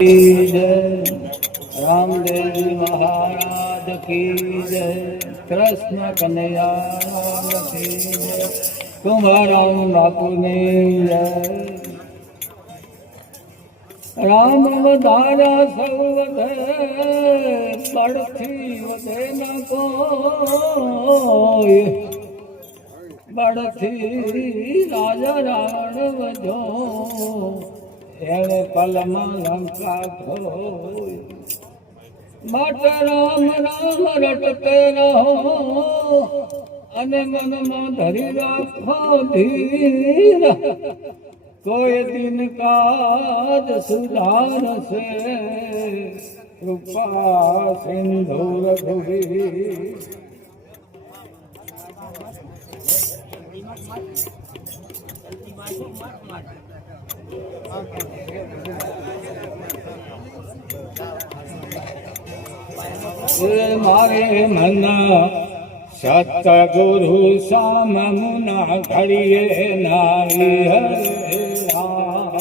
जय रामदेव जी महाराज की जय, कृष्ण कन्हैया की जय, कुंभाराम बापू ने जय। राम वधारा सब वधे, बढ़ती वधे न कोई, बढ़ती राजा रावण वजो, एणे पलमा लंका धोई। मट राम राम रटते रहो, अने मन में धरी राखो धीर, कोई दिन काज सुधार से, कृपा सिंधु रघुवीर। मारे मन सतगुरु साम मुना घड़िए नारी हरे राम,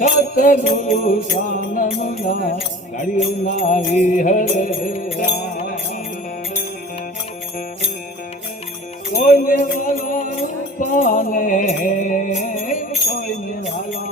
सतगुरु साम मुना घड़िए नारी हरे राम। कोई वाला पाने, कोई वाला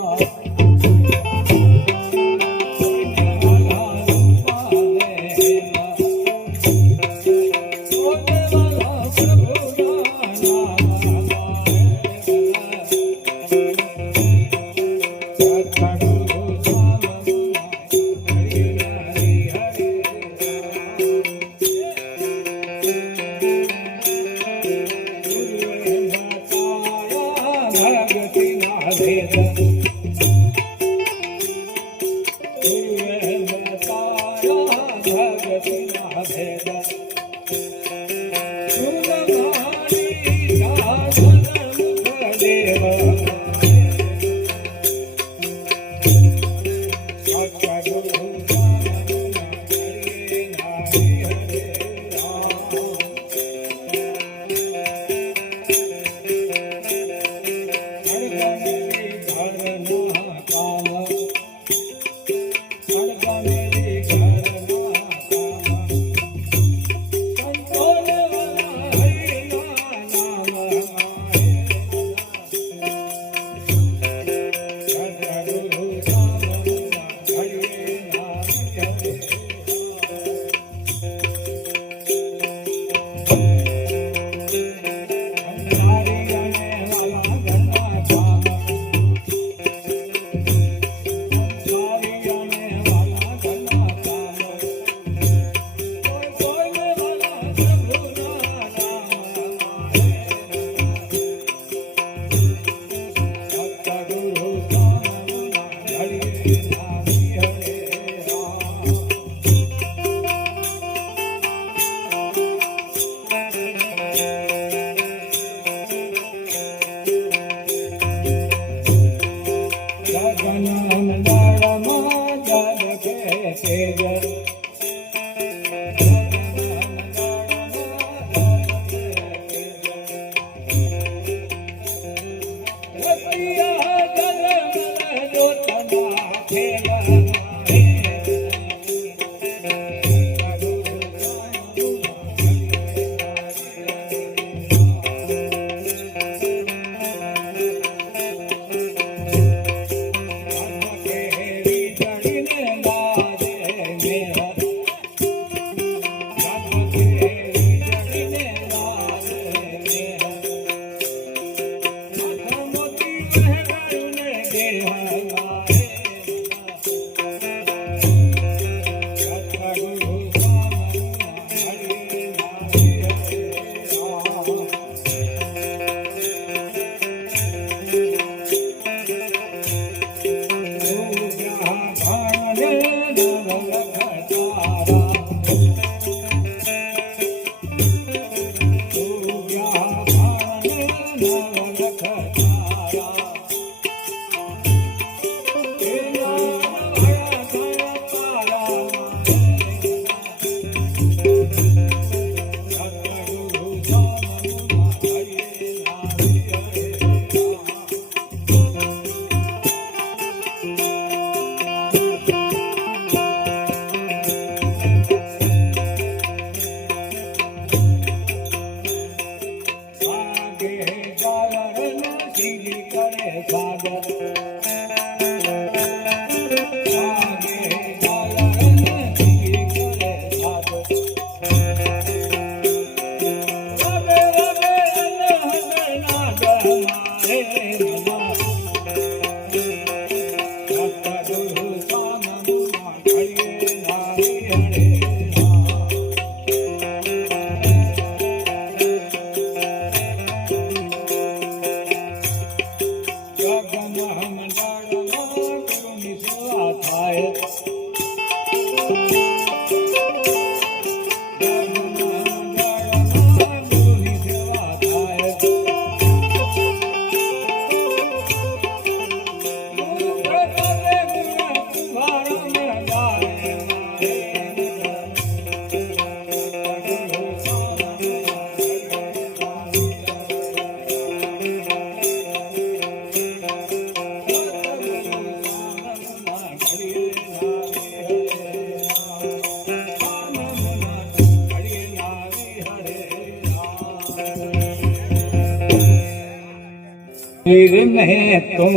ને તું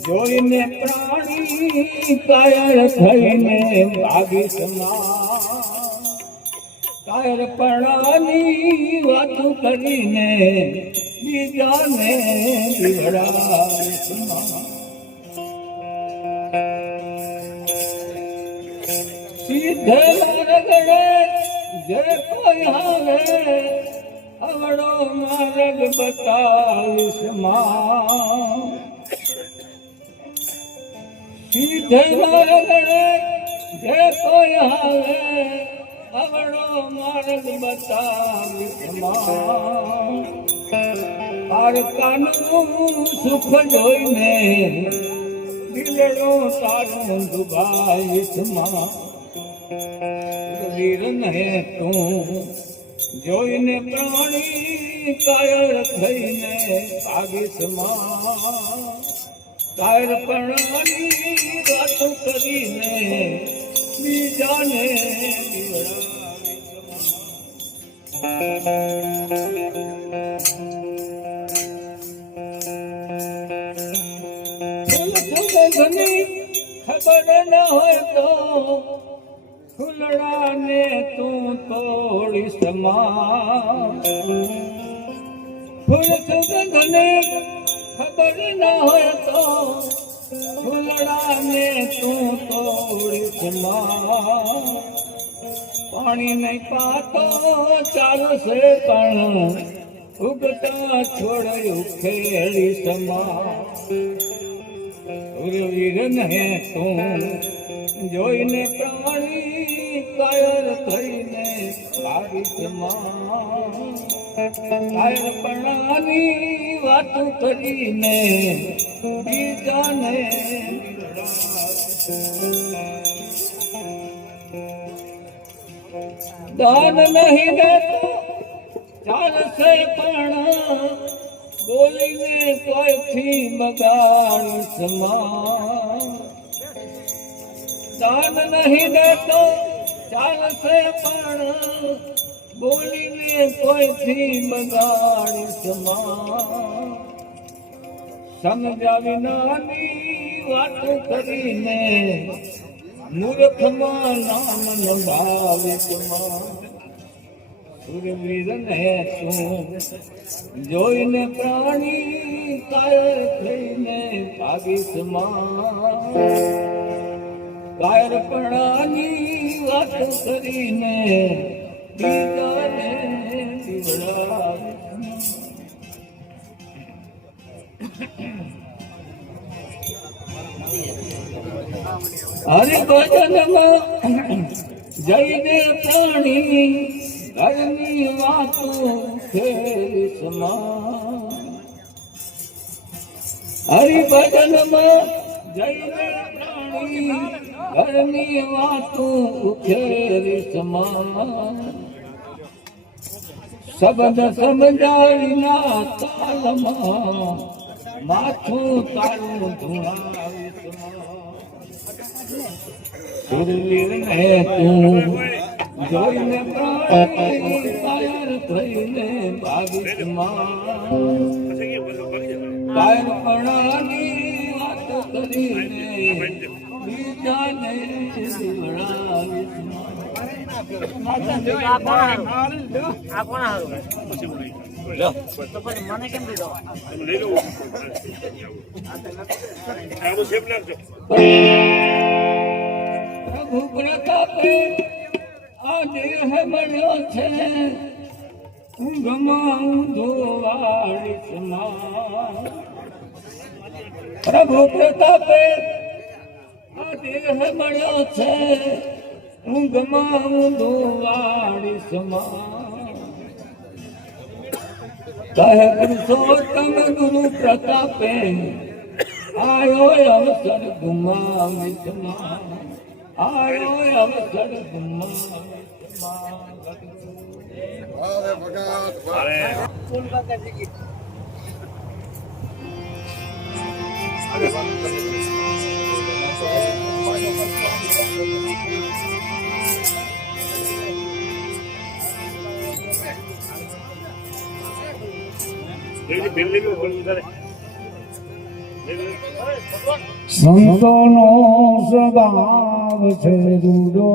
જોઈને પ્રાણી કાયર થઈને ભાગીશ કાયર પણાની વાતો કરીને બીજાને બિગડાવીશ સીધે રગડે જે કોઈ આવે અવળો માર્ગ બતાવીશ સીધે રગડે જે કોઈ આવે અવળો માર્ગ બતાવીશ પારકાનું સુખ જોઈને દિલડો તારું દુભાવીશ વીર ને તું જોઈને પ્રાણી કાયર થઈને ભાગીશ કાયર પ્રાણી વાતો કરીને બીજાને ખબર ન હોય તો ફૂલડાને તું તોડીશ ફૂલ સુગંધને ખબર ન હોય તો ફૂલડાને તું તોડીશ પાણી નહીં પાતો ચાલશે પણ ઉગતા છોડ્યું ખેડીશ વીર ને તું જોઈને પ્રાણી કાયર થઈને ભાગીશ કાયર પણાની વાતો કરીને બીજાને દાન નહીં દેતો ચાલશે પણ બોલીને કોઈથી બગાડીશ દાન નહીં દેતો ચાલશે પણ બોલીને કોઈથી બગાડીશ સમજાવી નાની વાત કરીને મૂર્ખમાં નામ લંબાવીશ સુરવીર ને તું જોઈને પ્રાણી કાયર થઈને ભાગીશ કાયર પણાની વાત કરીને બીજાને બિગડાવીશ હરિભજનમાં જઈને પ્રાણી ઘરની વાતો ફેરીશ હરિભજનમાં જઈને પ્રાણી ઘરની વાતો ઉખેરીશ શબ્દ સમજાવીના તાલમાં માથું તારું ધુણાવીશ સુરવીર ને તું જોઈને પ્રાણ કાયર થઈને ભાગીશમાં કાયરપણાની વાત કરીને બીજાને મને કેમ દીધો પ્રભુ પ્રતાપે આ દેહ મળ્યો છે ઊંઘમાં ઊંધો વાળીશમાં પ્રભુ પ્રતાપે આ દેહ મળ્યો છે ઊંઘમાં ઊંધો વાળીશમાં કહે પુરુષોત્તમ ગુરુ પ્રતાપે આયો અવસર ગુમાવીશમાં આયો અવસર સંતોનો સ્વભાવ છે રૂડો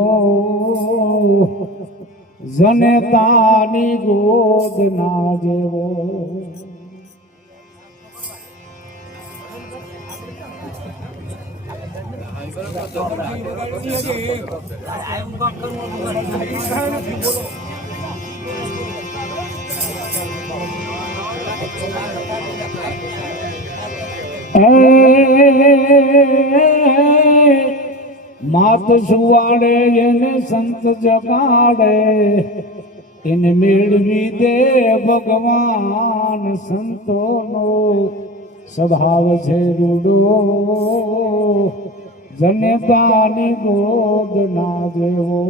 જનેતાની ગોદ ના જેવો માત સુવાડે એને સંત જગાડે એને મેળવી દે ભગવાન સંતોનો સ્વભાવ છે રૂડો જનેતાની ગોદ ના જેવો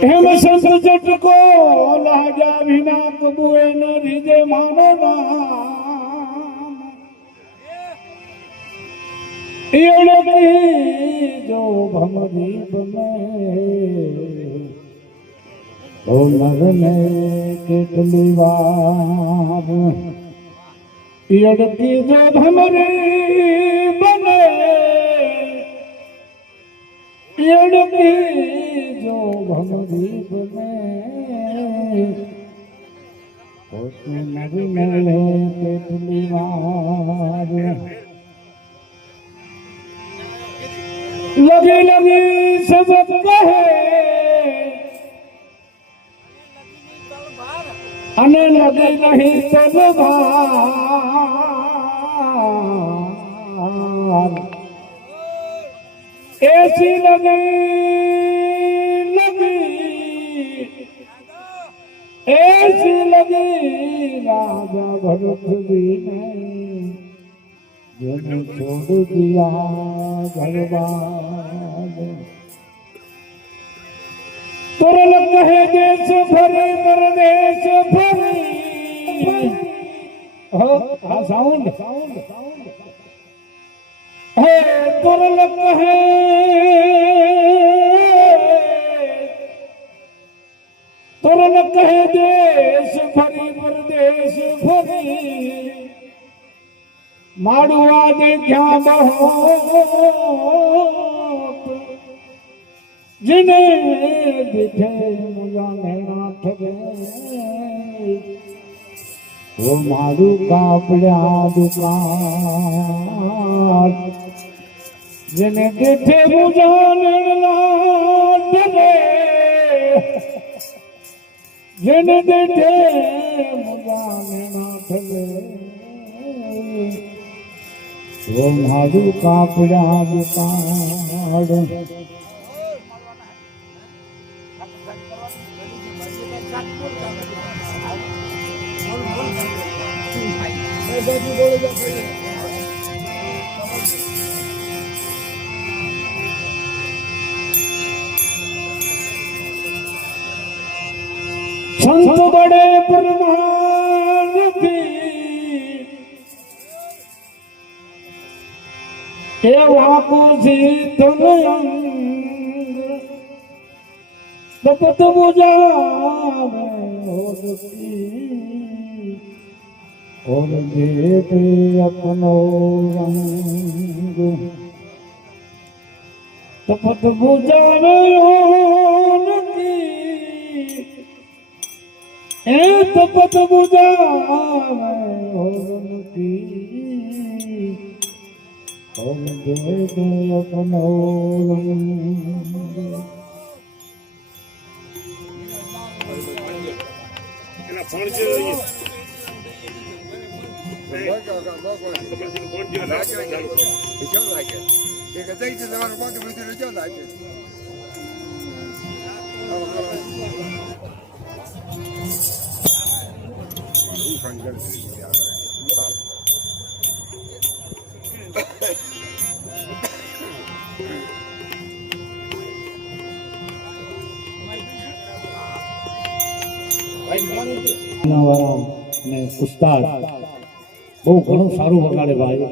હેમ સંત જટકો લાજા વિના કબુએ ન રીજે માનો નામ એળકી જો ભમરી બને તો નરને કેટલી વાર એળકી જો ભમરી બને એળકી જો ભમરી બને તો નરને કેટલી વાર लगी लगी सबक कहे अने लगे नहीं तलवार ऐसी लगी राजा भरत भी नहीं जन छोड़ दिया घरबार तुरल कहे देश भरे परदेश भरे हो साउंड है तुरल कहे देश भरे परदेश भरे माड़ुआ देखा बहुत जिन्हें दिखे मुझे ठगे वो माड़ू का पड़ा दुकान जिन्हें दिखे मुझे ठगे जिन्हें दिखे मुझे ठगे ઓ મારું કાપડા દુકાળ સંત બડે પ્રમાણથી એવા કોથી તમે તપત મુજાવે ઓર દેતે અપનો રંગ તપત મુજાવે એ તપત મુજાવે ઓર દેતે અપનો રંગ ને ઉસ્તાદ બહુ ઘણું સારું વગાડે ભાઈ.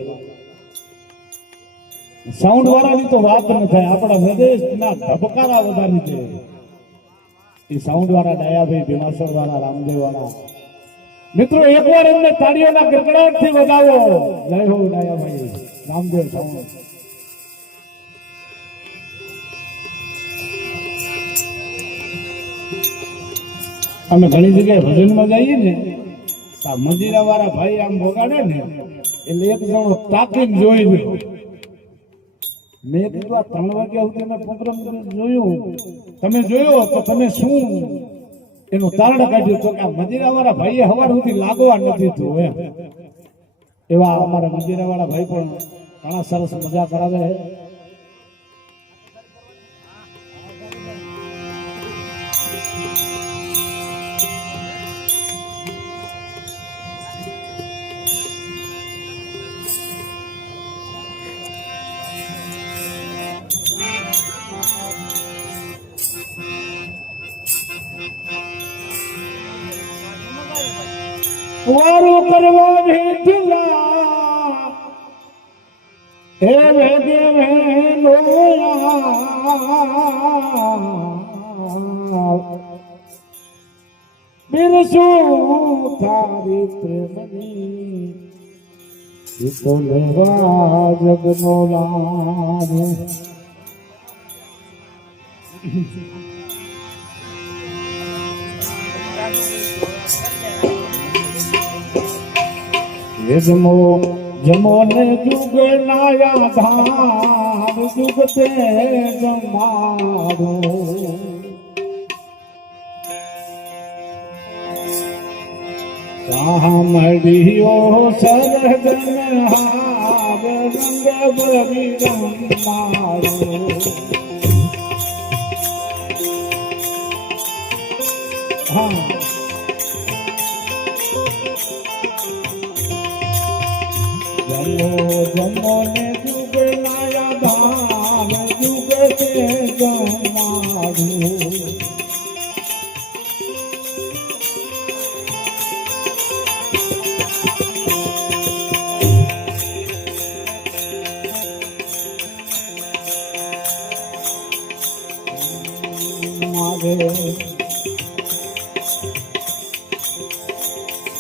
સાઉન્ડ વાળાની તો વાત ન થાય, આપણા વિદેશના ધબકારા વધારી છે એ સાઉન્ડ વાળા ડાયાભાઈ ભીમાસર વાળા રામદેવ વાળા મિત્રો. એકવાર એમને તાળીઓના ગડગડાટથી વધાવો. જય હો ડાયાભાઈ રામદેવ સાઉન્ડ. અમે ઘણી જગ્યાએ ભજનમાં જઈએ ને, મંજીરા વાળા ભાઈ આમ વગાડે ને એટલે એક જણો તાકીને જોઈ લો. મેં કીધું આ 3 વાગ્યા સુધી પ્રોગ્રામ જોયું, તમે જોયો તો તમે શું એનું તારણ કાઢ્યું? તો કે આ મંજીરા વાળા ભાઈએ સવાર સુધી લાગવા નથી થયું એમ. એવા અમારા મંજીરા વાળા ભાઈ પણ ઘણા સરસ મજા કરાવે છે. વારું કરવા ભેટલા હે વેદે વેલોયા બિરસું તારી પ્રેમની તો લેવા જગનો લાભ. જમો જમો ને જુગ નાયા ધામ જુગ તે જમાડો. સામડિયો સરજન હાર રંગ બરી રંગાડો. હા જમો ને જુગ નાયા ધામ જુગ તે જમાડો.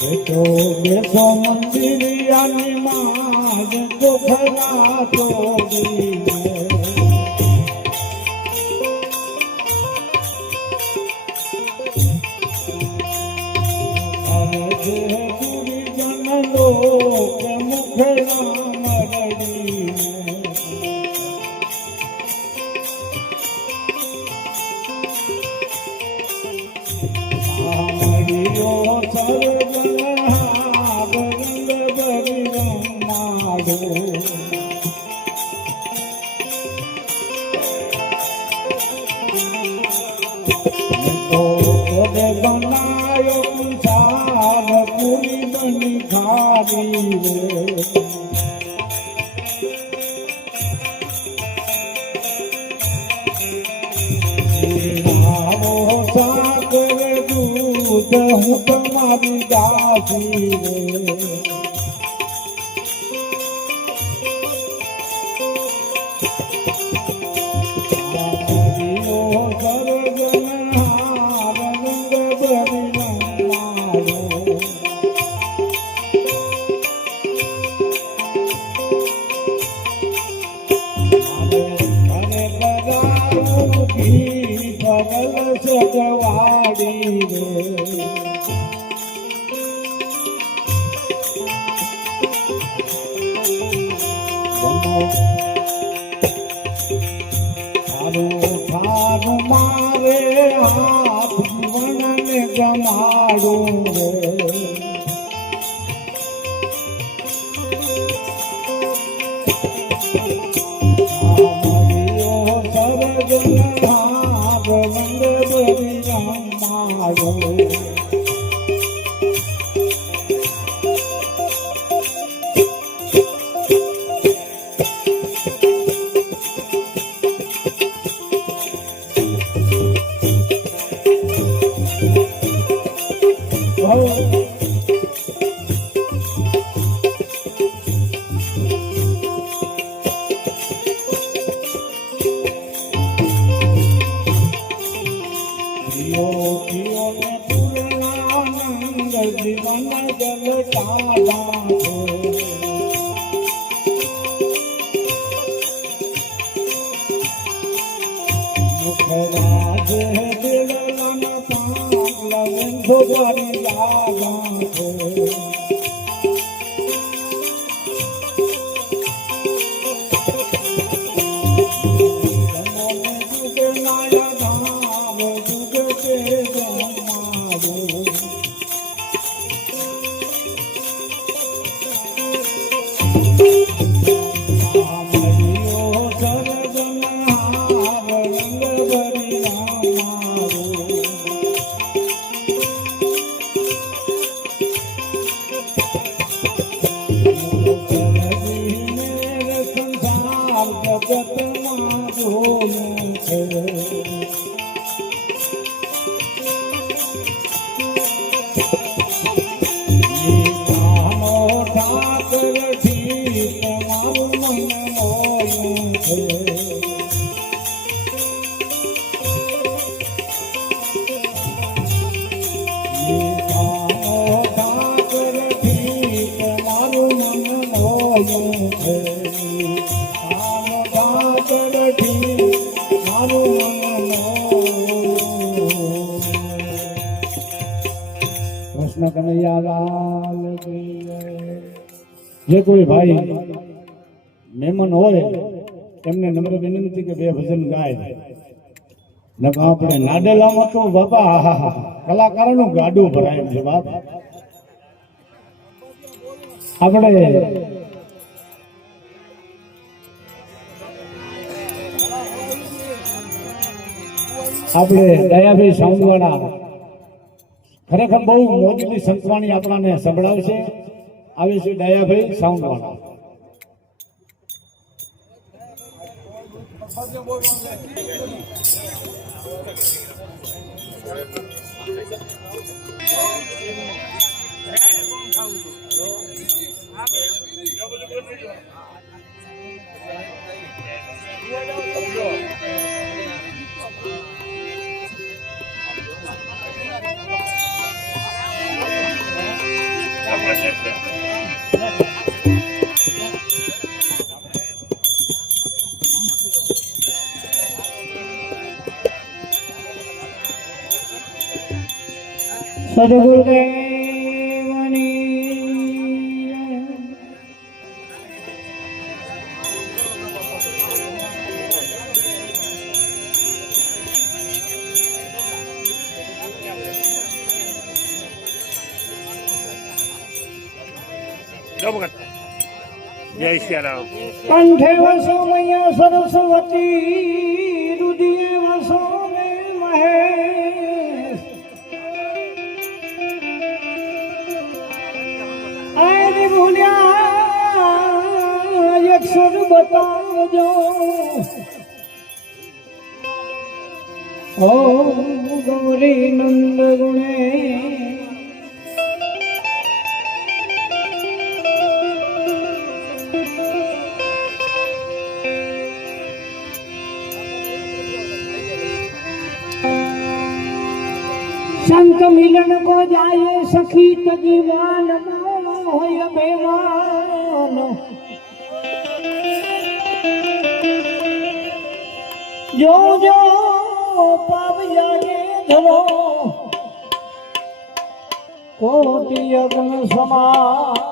બેઠો બેઠો મંદિરિયાની માજ ચોખલા ચોરી જન લોક મુખડા મરડી સરજન હાર રંગ બરી રંગાડો. તો પદ બનાયો સાર પૂરી બની ખારી રે આવો સાગર દૂધ હું તમારી દાસી રે સગવાડી રે થારું મારે હાથ જીવનને જમાડું રે જીવન જલ ટાળા મુખરાજ દિલના પાંગલા ભોગવાની લાગા છે કૃષ્ણ કનૈયા લાલ કી જય। જે કોઈ ભાઈ મહેમાન હોય એમને નમ્ર વિનંતી કે બે ભજન ગાય ને આપણે નાડેલામાં તો બાપા આહા કલાકારોનું ગાડું ભરાય છે બાપ। આપણે દયાભાઈ સાઉન્ડવાળા ખરેખર બહુ મોજની સંતવાણી આપણાને સંભળાવશે। આવે છે દયાભાઈ સાઉન્ડવાળા। સદગુરુદેવની જય સિયારામ। કંઠે વસો મૈયા સરસ્વતી રુદિયે વસો ને મહે બતાવજો ઓ ગૌરી નંદ ગુણે संत मिलन को जाए सखी तजीवान होय बेमान जो जो पाप जागे धरो कोटि अग्न समान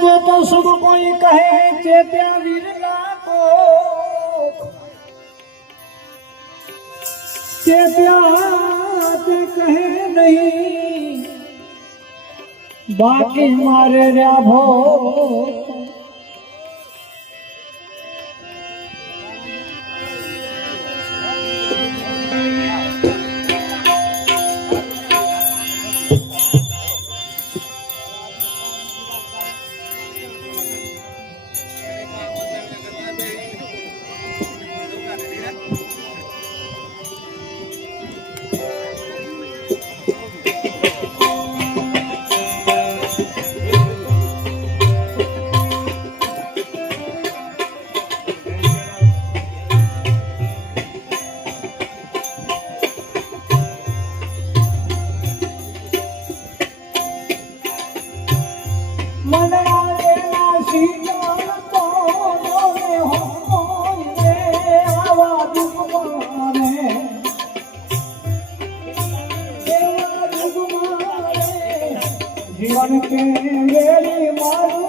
चेतो सब कोई कहे चेत्या वीरला को चेत्या ते कहे नहीं बाकी मारे राभो जीवन के मेरी मारू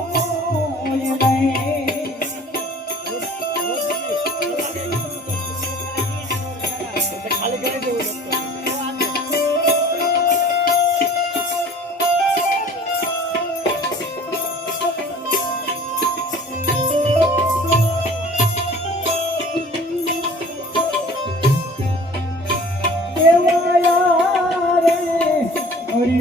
हरि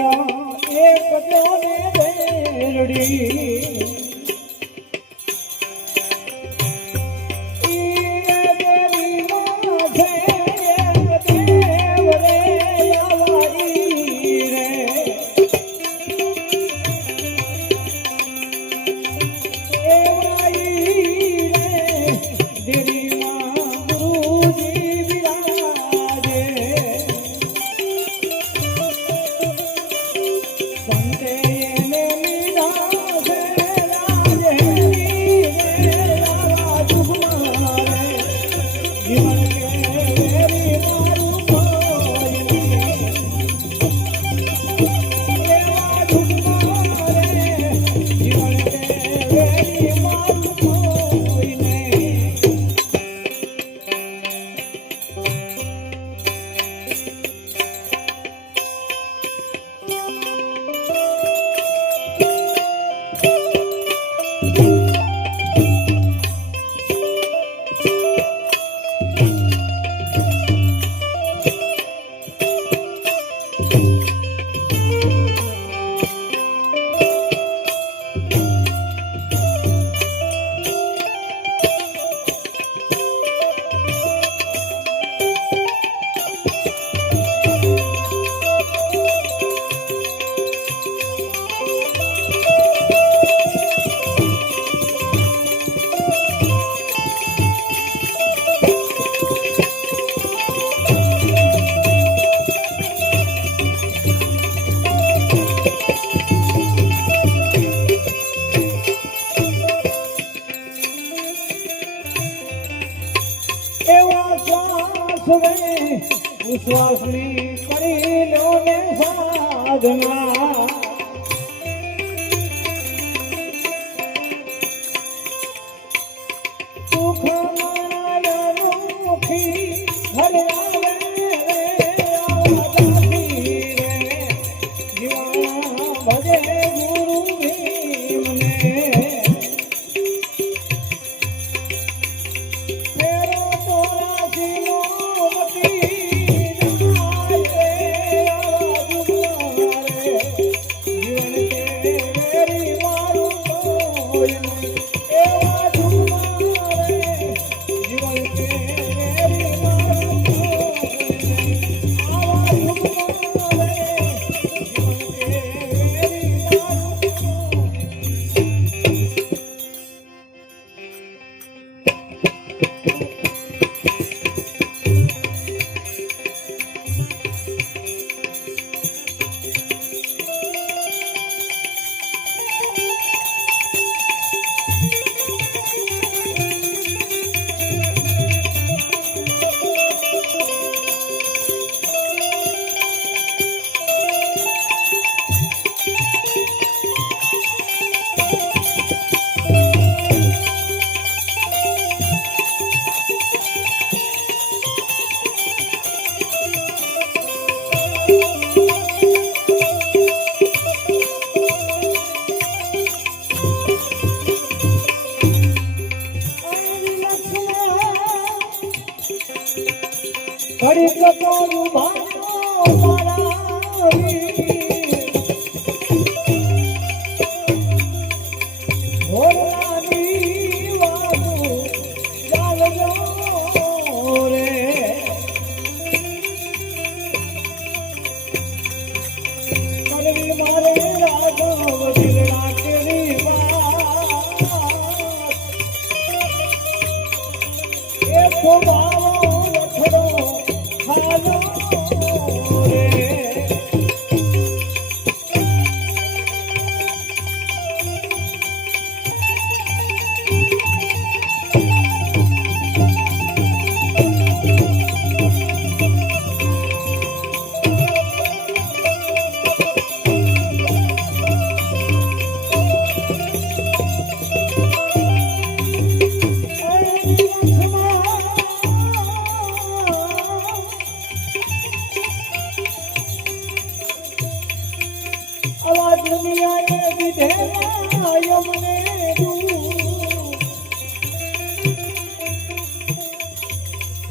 મારા એક જોને ભેરડી વિશ્વાસની કરી લો ને સાધના સુખ મુખી હરે આવે જીવન ભજે ગુરુ ભીમને ઘડી કતોરું ભાનો મારાવી હોરાની વાતો ચાલજો રે કરવી મારે રાઘવ દિલડા કેરી વાત એ તો ભાવો લખડો હાલો રે આવા દુનિયાને વિધેલા યમને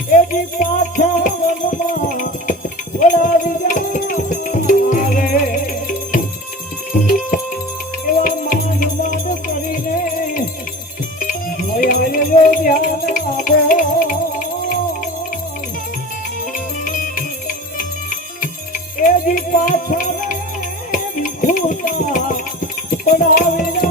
એજી પાછા વનમાં ઓલાવી જા રે ચડાવી રે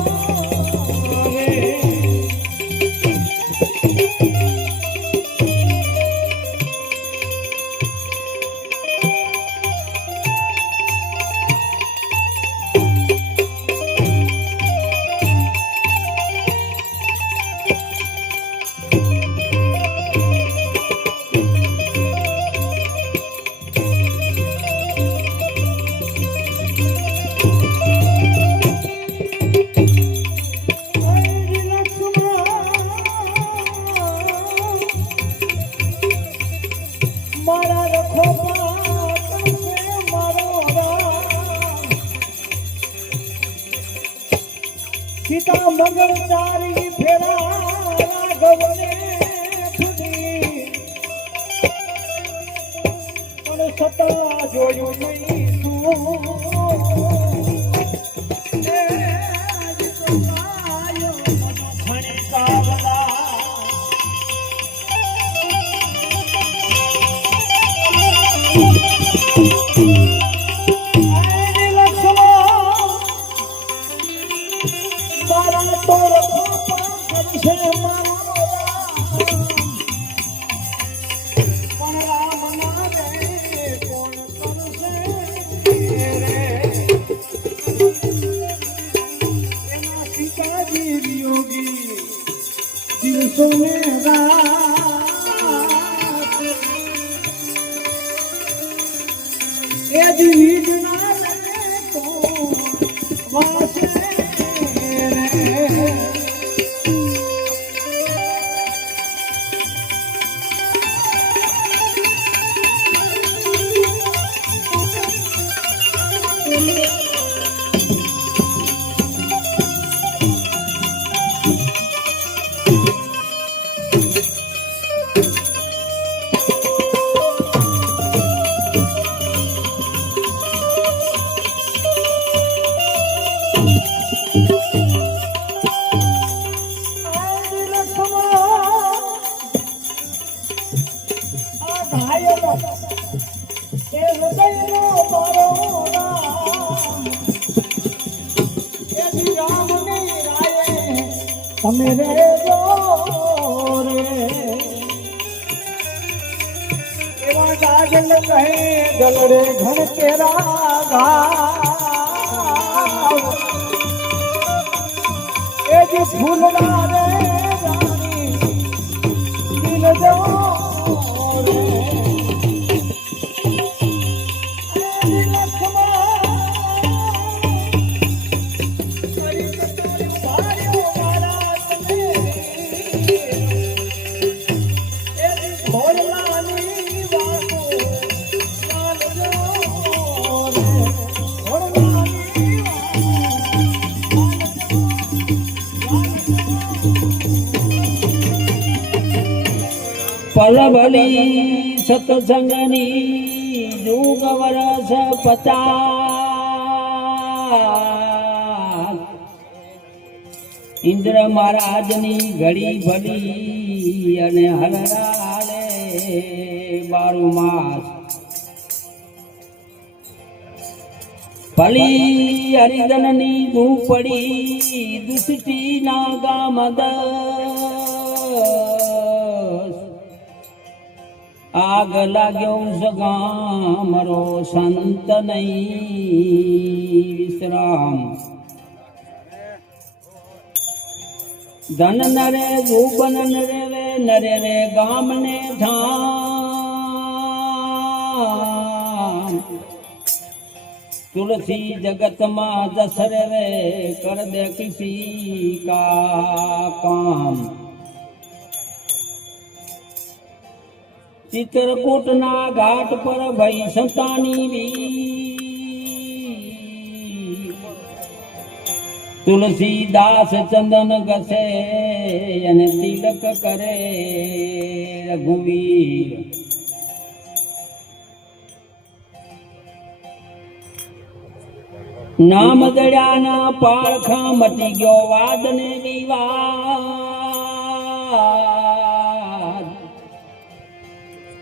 મારા રખો મારો સીતા મંગળ ચારી ફેરા રાઘવને ખુદી પણ સતા જોયું નહીં તમે રે રે એવા ગાજલ કહે ગલડે ઘણ તેરા ગાવ એ જ ફૂલડા રે રાણી દિલ જો રે પલભલી સતસંગની યુગ વરસ 50 ઇન્દ્ર મહારાજની ઘડી ભલી અને હલરાલે 12 માસ ભલી હરિજનની ઝૂંપડી દુષ્ટી ના ગામદ આગ લાગ્યો સગામરો સંત નહીં વિશ્રામ ધન નરે ભૂબન નરે રે ગામને ધામ तुलसी जगत माँ दसरे रे कर दे किसी का काम चित्रकूट ना घाट पर भई संतानी भी तुलसीदास चंदन गसे अने तिलक करे रघुवीर नाम दड़ियाना पारखा मटी गयो वाद ने विवाद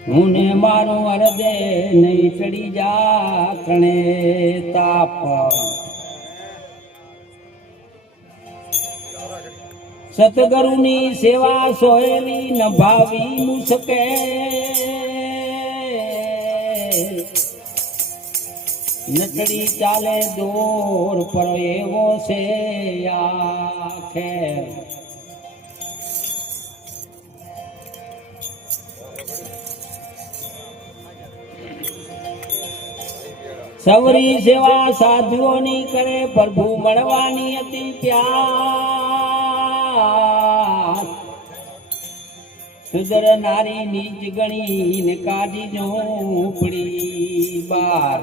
हुने मारो हृदय नहीं चढ़ी जा कणे ताप સતગુરુની સેવા સોહેલી નભાવી મુસકે નચડી ચાલે દોર પર એવો છે આખે સવરી સેવા સાધુઓની કરે પ્રભુ મળવાની હતી પ્યાર સુદર નારી નીચ ગણી ને કાઢી ઝૂંપડી બાર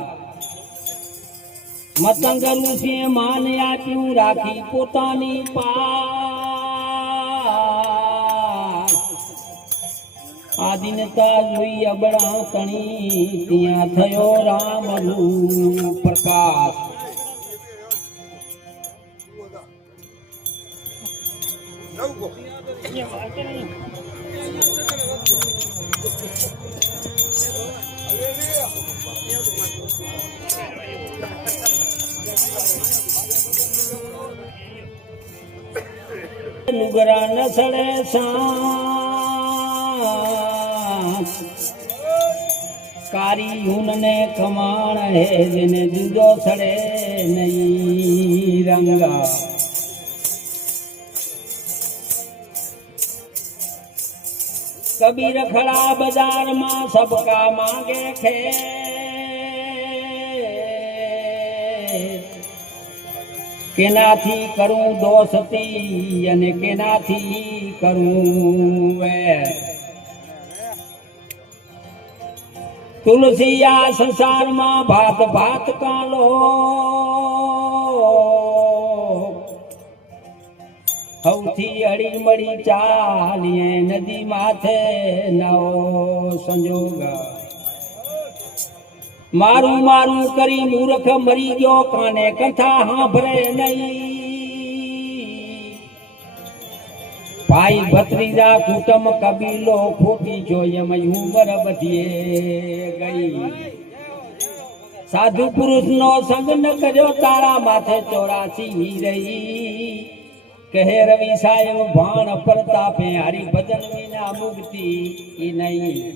મતંગ ઋષિએ માન આપ્યું રાખી પોતાની પાર આદિનતા જોઈ અબળા તણી ત્યાં થયો રામનું પ્રકાશ નુગરા ન સડે સાંસ કારી ઊન ને કમાણ હે જેને જુદો સડે નહીં રંગા કબીર ખડા બજારમાં સબકા માંગે ખે કેનાથી કરું દોસ્તી અને કેનાથી કરું વેર તુલસી આ સંસારમાં ભાત ભાત કાલો સૌથી અડી મળી ચાલીએ નદી માથે નવો સંજોગ મારું મારું કરી મૂર્ખ મરી ગયો કાને કથા સાંભળે નહીં ભાઈ ભત્રીજા કુટુંબ કબીલો ખોટી જોઈ ઉંમર વધીએ ગઈ સાધુ પુરુષ નો સંગ ન કર્યો તારા માથે 84 રહી કહે રવિ સાહેબ ભાણ પ્રતાપે હરિભજન વિના મુક્તિ નહીં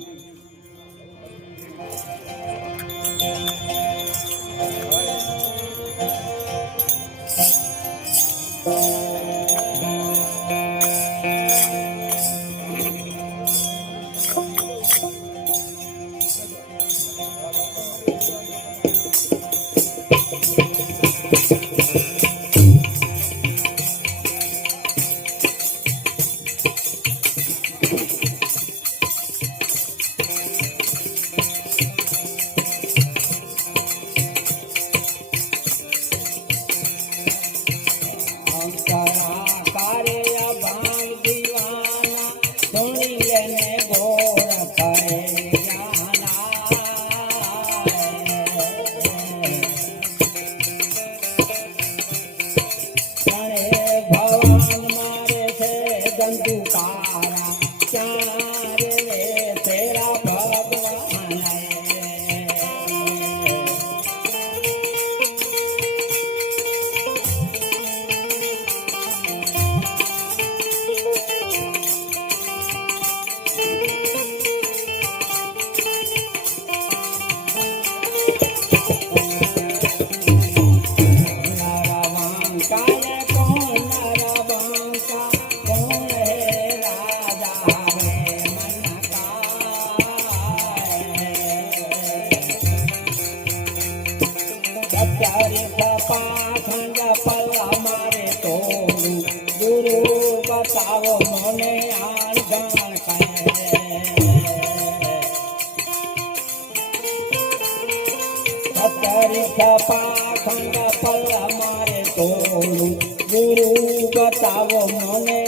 ગુરુ બતાવો મને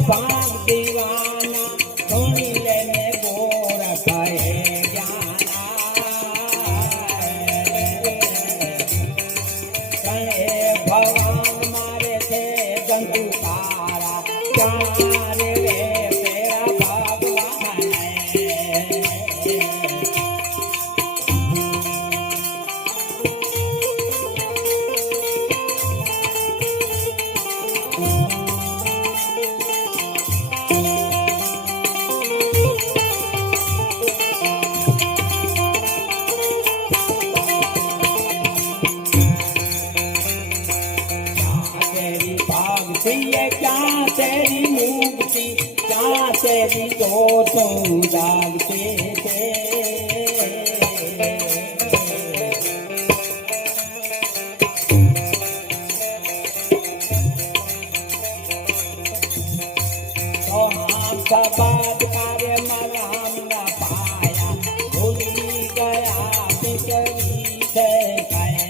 ભાગ દીવાના ધોણી લેને ગોર ખાય ભગવાન મારે છે જંતુ તારા ચારે રે તેરા ભગવાન તે બીજો તું જાગતે છે તો આમ સબાદ કાર્ય મારા હમના પાયા ભૂલી ગયા પીકરી છે કાય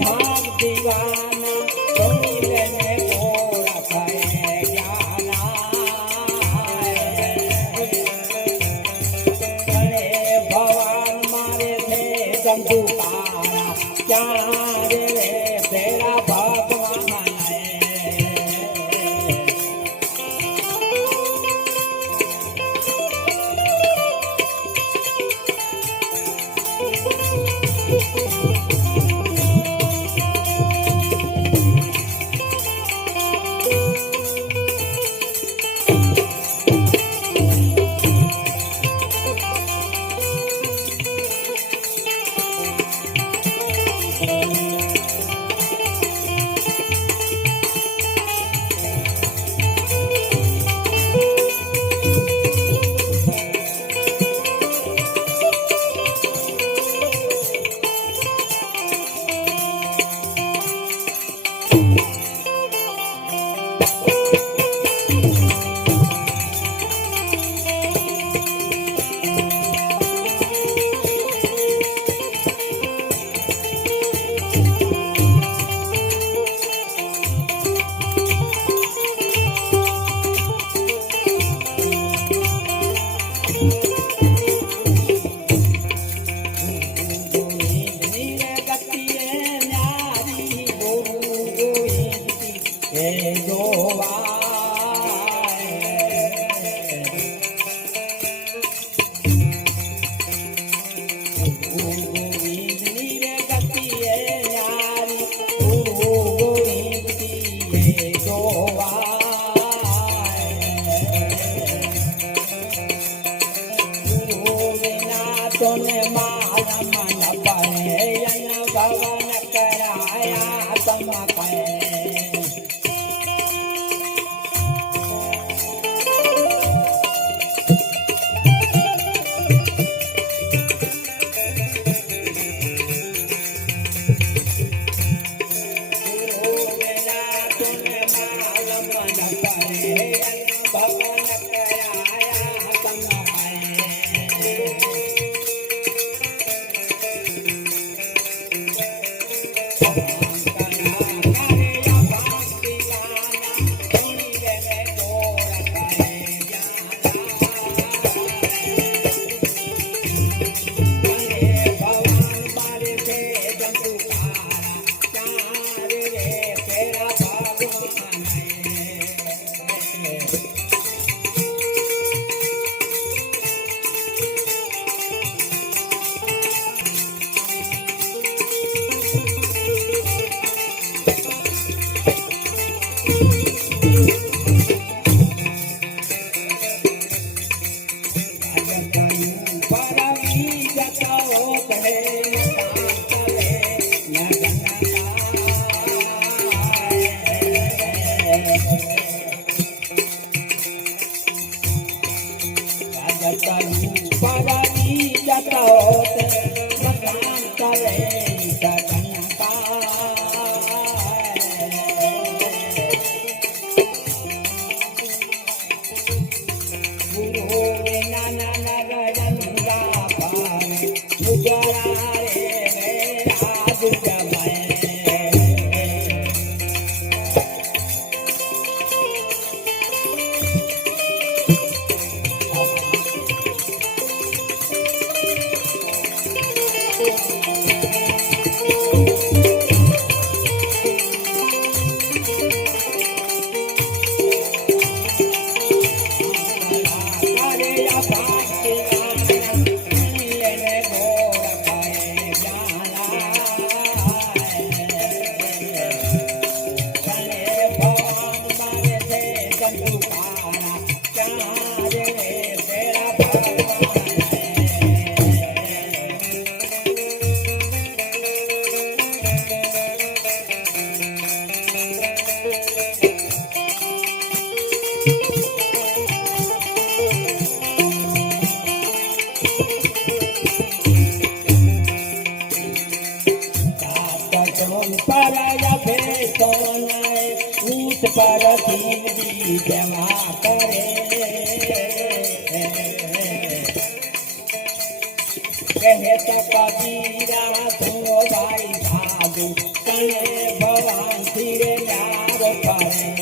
भाग दीवाना सुनी लेने गोरा खाए ज्ञाना अरे भगवान मारे थे जंतुकारा क्या रे तेरा भगवान है અંતરથી સેવા કરે કહે તો કબીરા સુનો ભાઈ સાધુ કણે ભગવાન ધીરે યાર કરે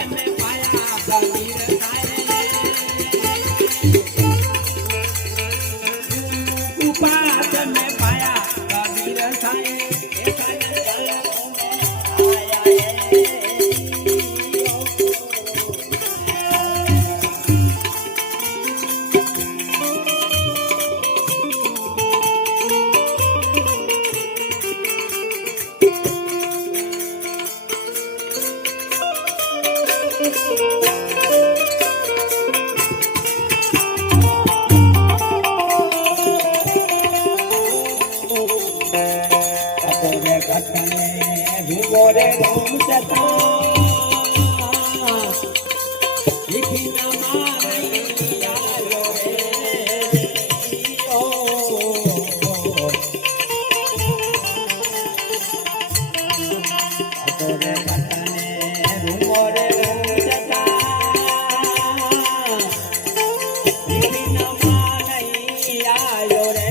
તમે પાયા કબીર સાહેબ કૃપા તમે પાયા કબીર સાહેબ એ સાજન ગળા તમે રે રૂમ ચતા લીખી ના મારી આયો રે ઓ તોરે કટને રૂમ રે રૂમ ચતા લીખી ના મારી આયો રે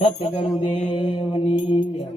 સતગુરુદેવની જય.